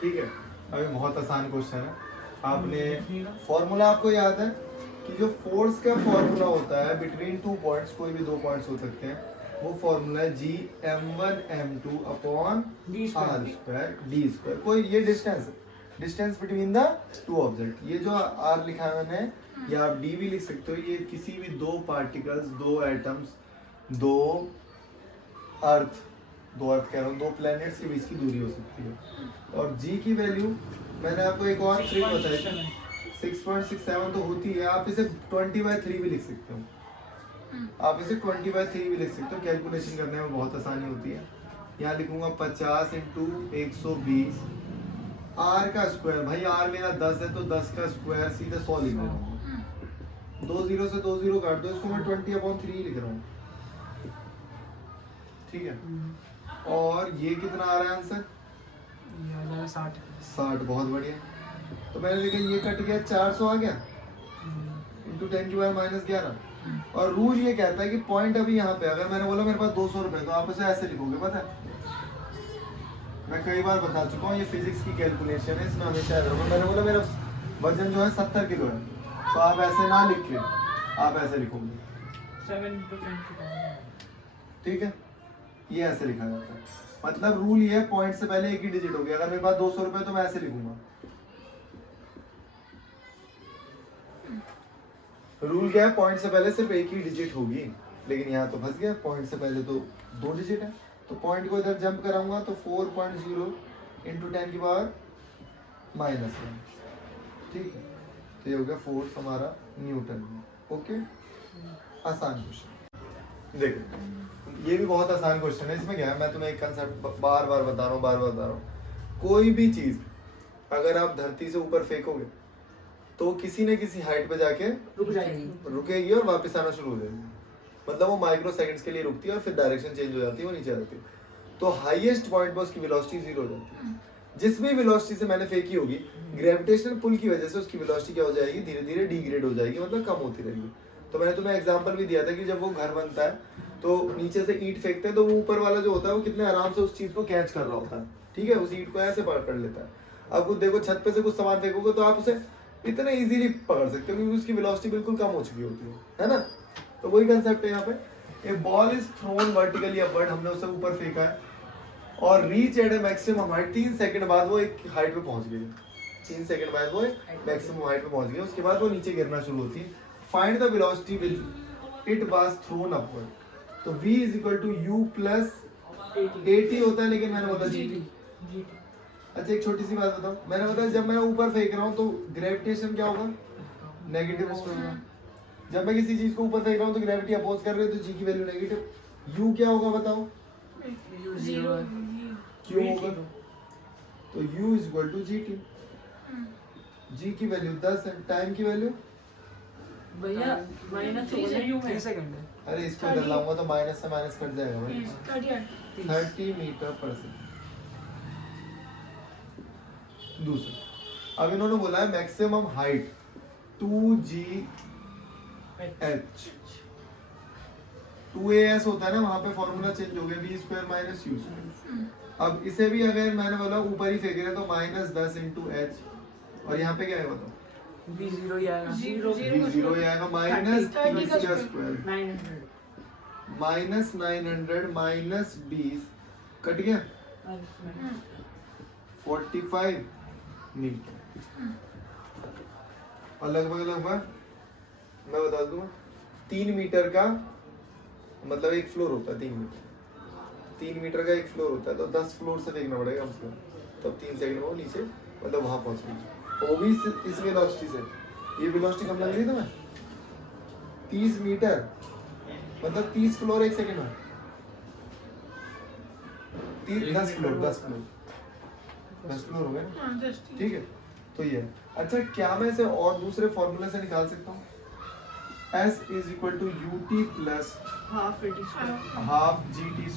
ठीक है, अभी बहुत आसान क्वेश्चन है। आपने फॉर्मूला आपको याद है कि जो फोर्स का फॉर्मूला होता है बिटवीन टू पॉइंट्स, कोई भी दो पॉइंट्स हो सकते हैं, वो फॉर्मूला है G m1 m2 upon r square d square. कोई ये distance between the two object, ये जो आर लिखा है मैंने, या आप डी भी लिख सकते हो, ये किसी भी दो पार्टिकल्स, दो एटम्स, दो अर्थ कह रहा हूँ, दो प्लैनेट्स के बीच की दूरी हो सकती है। और जी की वैल्यू मैंने आपको एक और ट्रिक बताई थी, 6.67 तो होती है। आप इसे 20/3 भी लिख सकते हो, आप इसे 20/3 भी लिख सकते हो, कैलकुलेशन करने में बहुत आसानी होती है। यहाँ लिखूंगा 50 × 120 आर का स्क्वायर, भाई आर मेरा 10 है तो 10 का स्क्वायर सीधे 100 लिख रहा हूँ, 2 0 से 2 0 काट दो, इसको मैं 20/3 लिख रहा हूँ, ठीक है। और ये कितना आ रहा है आंसर? 60। बहुत बढ़िया। तो मैंने लिखा ये कट गया, 400 आ गया इंटू 10⁻⁻11। और रूल ये कहता है कि पॉइंट अभी यहाँ पे, अगर मैंने बोला मेरे पास 200 रुपए, तो आप इसे ऐसे लिखोगे, पता है मैं कई बार बता चुका हूँ, ये फिजिक्स की कैलकुलेशन है, इसमें हमेशा याद रखो। मैंने बोला मेरा वजन जो है 70 किलो है, तो आप ऐसे ना लिख के आप ऐसे लिखोगे, 7 ठीक है। ये ऐसे लिखा जाता है, मतलब रूल ये है पॉइंट से पहले एक ही डिजिट हो गया। अगर मेरे पास 200 रुपए तो मैं ऐसे लिखूंगा। रूल क्या है, पॉइंट से पहले सिर्फ एक ही डिजिट होगी, लेकिन यहाँ तो फंस गया, पॉइंट से पहले तो 2 डिजिट है, तो पॉइंट को इधर जंप कराऊंगा तो 4.0 × 10⁻⁻1, ठीक है। तो ये हो गया फोर्स हमारा न्यूटन में। ओके, आसान क्वेश्चन। देखो ये भी बहुत आसान क्वेश्चन है। इसमें क्या है, मैं तुम्हें एक कंसेप्ट बार बार बता रहा हूँ, कोई भी चीज अगर आप धरती से ऊपर फेंकोगे तो किसी न किसी हाइट पे जाके रुकेगी और वापस आना शुरू हो जाएगी, मतलब वो माइक्रो सेकंड्स के लिए रुकती है और फिर डायरेक्शन चेंज हो जाती है, वो नीचे आ जाती है। तो हाईएस्ट पॉइंट पर उसकी वेलोसिटी 0 हो जाती है। जिस भी वेलोसिटी से मैंने फेंकी होगी, ग्रेविटेशनल पुल की वजह से उसकी वेलोसिटी क्या हो जाएगी, धीरे धीरे डिग्रेड हो जाएगी, मतलब कम होती रहेगी। तो मैंने तुम्हें एग्जांपल भी दिया था कि जब वो घर बनता है तो नीचे से ईंट फेंकते हैं, तो वो ऊपर वाला जो होता है वो कितने आराम से उस चीज को कैच कर रहा होता है, ठीक है, उस ईंट को ऐसे पकड़ लेता है। अब वो देखो छत पे से कुछ सामान फेंकोगे तो आप उसे इतने इजीली पकड़ सकते हो क्योंकि उसकी वेलोसिटी बिल्कुल कम हो चुकी होती है ना। तो वही कंसेप्ट है यहाँ पे, a ball is thrown vertically upward, हमने उसे ऊपर फेंका है और reach at a maximum height, 3 second बाद वो एक हाइट पे पहुंच गई, 3 सेकंड बाद वो मैक्सिमम हाइट पे पहुंच गई, उसके बाद वो नीचे गिरना शुरू होती है। Find the velocity with it was thrown upward. तो v = u + 80 होता है, लेकिन मैंने बोला gt। अच्छा एक छोटी सी बात बताओ, मैंने बताया जब मैं ऊपर फेंक रहा हूँ तो ग्रेविटेशन क्या होगा, नेगेटिव होगा। जब मैं किसी चीज को ऊपर फेंक रहा हूँ तो ग्रेविटी अपोज कर रही है, तो जी की वैल्यू नेगेटिव। u क्या होगा बताओ, 0 क्यों होगा, तो u = gt। g की वैल्यू 10 है, टाइम की वैल्यू भैया -3 सेकंड है। अरे इसको इधर लाऊंगा तो माइनस से माइनस कट जाएगा भाई, 30 मीटर पर सेकंड। दूसरा, अब इन्होंने बोला है मैक्सिमम हाइट 2gh, 2as होता है ना, वहां पे फॉर्मूला चेंज हो गया, v² - u²। अब इसे भी अगर मैंने बोला ऊपर ही फेंक रहे तो -10 × h, और यहाँ पे क्या है बताओ, v0 ही आएगा, v0 ही आएगा, -30 का स्क्वायर, 900 -20 कट गया 45 मीटर। और लगभग मैं बता दूं 3 मीटर का मतलब एक फ्लोर होता है, 3 मीटर का एक फ्लोर होता है, तो 10 फ्लोर से फेंकना पड़ेगा हमको, तब 3 सेकंड में वो नीचे मतलब वहां पहुंच गई। वो भी इस वेलोसिटी से, ये वेलोसिटी कम लग रही है तुम्हें, 30 मीटर मतलब 30 फ्लोर एक सेकंड में, 10 फ्लोर हो गए ना, ठीक है। तो ये अच्छा, क्या मैं इसे और दूसरे फॉर्मूले से निकाल सकता हूँ, S = ut + हाफ gt²।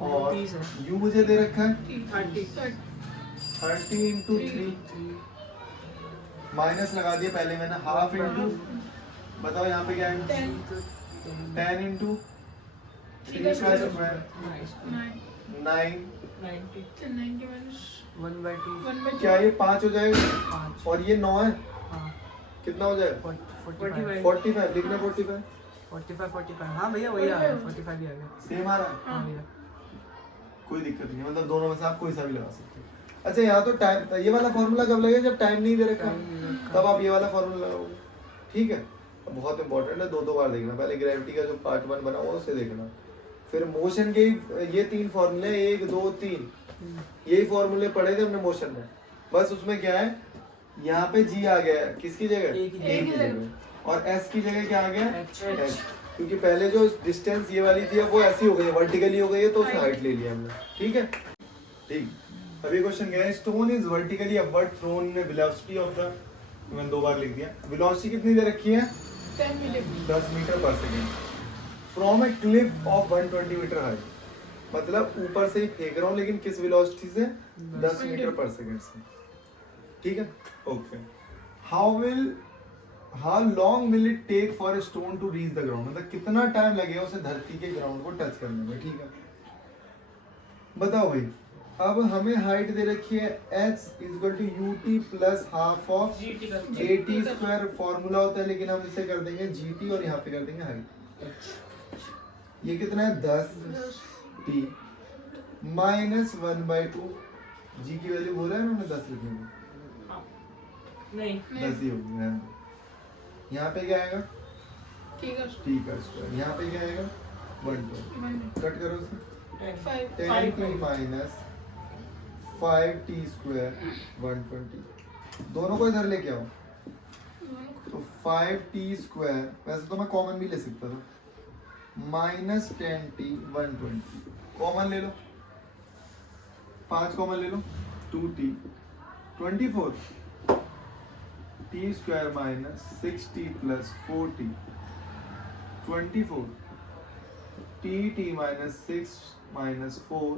और u मुझे दे रखा है 30 × 3, माइनस लगा दिया पहले मैंने, हाफ इंटू, बताओ यहाँ पे क्या है, 10 × 3 का स्क्वायर 9 90 1/2 क्या ये 5 हो जाएगा 5 और ये 9 है हाँ कितना हो जाएगा 45 45 लिखना 45 45 हाँ भैया वही आ गया 45 ही आ गया सेम आ रहा है हाँ भैया कोई दिक्कत नहीं मतलब दोनों में से आप कोई सा भी लगा सकते हो अच्छा यहाँ तो टाइम ये वाला फॉर्मूला कब लगेगा जब टाइम नहीं दे रखा Time नहीं दे रखा। तब आप ये वाला फॉर्मूला लगाओगे ठीक है बहुत इंपॉर्टेंट है दो बार देखना पहले ग्रेविटी का जो पार्ट 1 बना हुआ उसे देखना फिर मोशन के ये 3 फॉर्मूले 1 2 3 यही फॉर्मूले पढ़े थे हमने मोशन में बस उसमें क्या है यहाँ पे जी आ गया है किसकी जगह A की A की जगह और S की जगह क्या आ गया H। H क्योंकि पहले जो डिस्टेंस ये वाली थी वो ऐसी हो गई है वर्टिकली हो गई है तो उसने हाइट ले लिया हमने ठीक है ठीक अभी क्वेश्चन क्या है stone is vertically upward thrown in velocity of the मैंने 2 बार लिख दिया वेलोसिटी कितनी दे रखी है 10 मीटर पर second from a cliff of 120 metre height मतलब ऊपर से ही फेंक रहा हूँ लेकिन किस वेलोसिटी से 10 मीटर पर सेकंड से ठीक है okay how long will it take for a stone to reach the ground मतलब कितना टाइम लगेगा उसे धरती के ग्राउंड को टच करने में ठीक है बताओ भाई अब हमें हाइट दे रखी है h equal to ut plus half of at square formula होता है लेकिन हम इसे कर देंगे gt और यहाँ पे कर देंगे हाइट ये कितना है 10 t माइनस 1/2 g की वैल्यू बोला है ना हमने 10 लिखने को नहीं 10 ही होगी यहाँ पे क्या आएगा t का स्क्वायर यहाँ पे क्या आएगा 1 कट करो उसे 10t माइनस 5t स्क्वायर 120 दोनों को इधर लेके आओ तो 5t स्क्वायर वैसे तो मैं कॉमन भी ले सकता था माइनस 10t 120 कॉमन ले लो 5 कॉमन ले लो 2t 24 t square minus 6t plus 4t 24 t minus 6 minus 4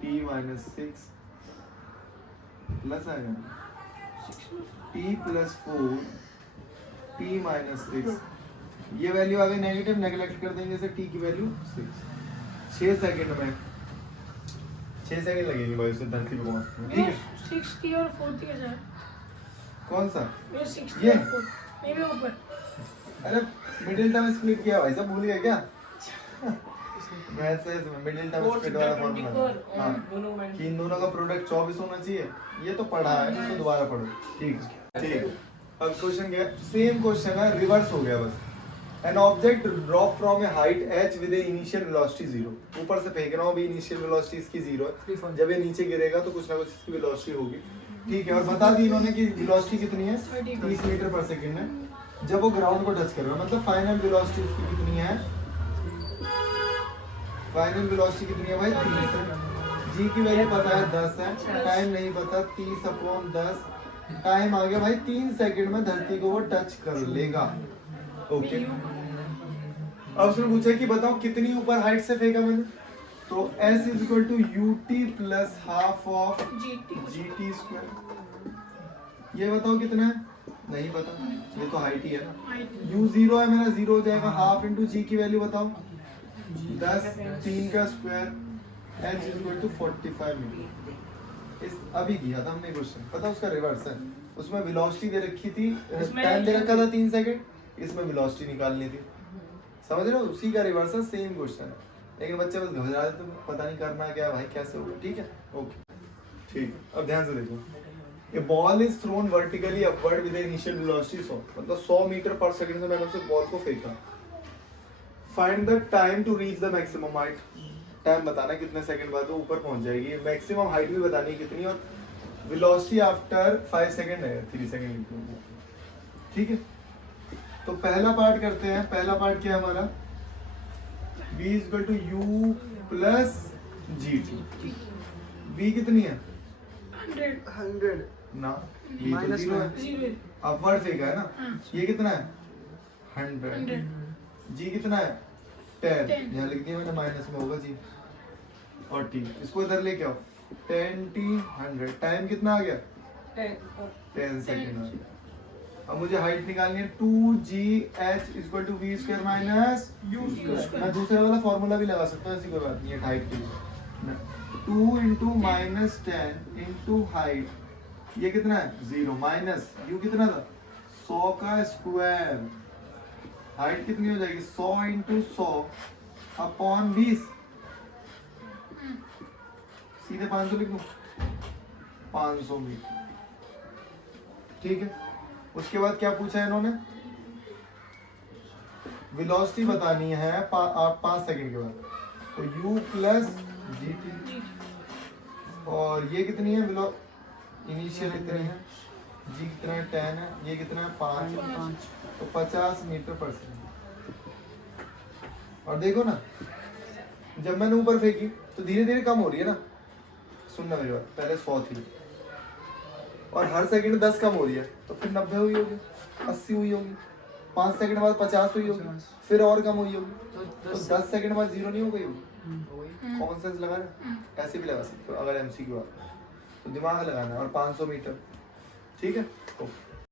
t minus 6 plus आएगा t प्लस 4 t माइनस 6 ये वैल्यू आ गई नेगेटिव नेगलेक्ट कर देंगे जैसे t की वैल्यू 6 सेकंड में 6 सेकंड लगेंगे भाई उसे धरती पे पहुंचने में ठीक है 60 और 40 है सर कौन सा ये 60 ये? और 40 नहीं मैं ऊपर अरे मिडिल टर्म स्प्लिट किया भाई सब भूल गया क्या मैथ से मिडिल टर्म स्प्लिट वाला फॉर्मूला हां कि इन दोनों का प्रोडक्ट 24 होना चाहिए ये तो पढ़ा है इसको दोबारा पढ़ो ठीक अब क्वेश्चन क्या है सेम क्वेश्चन है रिवर्स हो गया बस an object drop from A height h with A initial velocity 0 ऊपर से फेंक रहा हूं अभी इनिशियल वेलोसिटी इसकी 0 है जब ये नीचे गिरेगा तो कुछ ना कुछ इसकी वेलोसिटी होगी ठीक है और बता दी इन्होंने कि वेलोसिटी कितनी है 30 मीटर पर सेकंड है जब वो ग्राउंड को टच करेगा मतलब फाइनल वेलोसिटी उसकी कितनी है फाइनल वेलोसिटी कितनी है भाई 30 है g की वैल्यू पता है 10 है टाइम नहीं पता 30/10 टाइम आ गया भाई 3 सेकंड में धरती को वो टच कर लेगा ओके अब उसने पूछा कि बताओ कितनी ऊपर हाइट से फेंका मैंने तो s equal to ut plus half of gt square ये बताओ कितना है नहीं पता ये तो हाइट ही है ना u 0 है मेरा 0 हो जाएगा हाफ इंटू g की वैल्यू बताओ 10 3 का square h equal to 45 metre इस अभी किया था हमने क्वेश्चन पता उसका रिवर्स है उसमें वेलोसिटी दे रखी थी टाइम दे रखा था 3 सेकंड इसमें वेलोसिटी निकालनी थी समझ रहे हो उसी का रिवर्स है सेम क्वेश्चन है लेकिन बच्चे बस घबरा जाते हैं पता नहीं करना क्या भाई कैसे होगा ठीक है ओके ठीक अब ध्यान से देखो a ball is thrown vertically upward with initial velocity 100 मतलब 100 मीटर पर सेकंड से मैंने उसे बॉल को फेंका find the time to reach the maximum height time बताना कितने सेकंड बाद वो ऊपर पहुंच जाएगी मैक्सिमम हाइट भी बतानी है कितनी और वेलोसिटी आफ्टर 5 सेकंड है 3 सेकंड ठीक है तो पहला पार्ट करते हैं पहला पार्ट क्या है हमारा v equal to u plus gt v कितनी है 100 ना v तो माइनस 0 है 0 अपवर्ड फेंका है ना ये कितना है 100 g कितना है 10 यहाँ लिख दिया मैंने माइनस में होगा g और t इसको इधर लेके आओ 10t 100 टाइम कितना आ गया 10 सेकंड आ गया अब मुझे हाइट निकालनी है 2gh equal to v square minus u square. मैं दूसरा वाला फॉर्मूला भी लगा सकता हूँ, ऐसी कोई बात नहीं है हाइट के लिए। 2 इंटू माइनस 10 इंटू हाइट, ये कितना है 0 माइनस यू कितना था 100 का स्क्वायर। हाइट कितनी हो जाएगी 100 इंटू 100 अपॉन 20, सीधे 500 लिख दूं, 500 मीटर। ठीक है, उसके बाद क्या पूछा है इन्होंने, वेलोसिटी बतानी है 5 सेकंड के बाद, तो u प्लस जी टी, और ये कितनी है इनिशियल कितनी है, g कितना है 10 है, ये कितना है 5, 5 तो 50 मीटर पर सेकंड। और देखो ना, जब मैंने ऊपर फेंकी तो धीरे धीरे कम हो रही है ना, सुनना मेरी बात, पहले 100 थी और हर सेकंड 10 कम हो रही है, तो फिर 90 हुई होगी, 80 हुई होगी, 5 सेकंड बाद 50 हुई होगी, 50 फिर और कम हुई होगी, तो तो 10 10 सेकंड बाद 0 नहीं हो गई होगी। हम्म, कॉमन सेंस लगा रहे, ऐसे भी लगा सकते हो अगर एमसीक्यू आता है, तो दिमाग लगाना है। और 500 मीटर, ठीक है। ओके।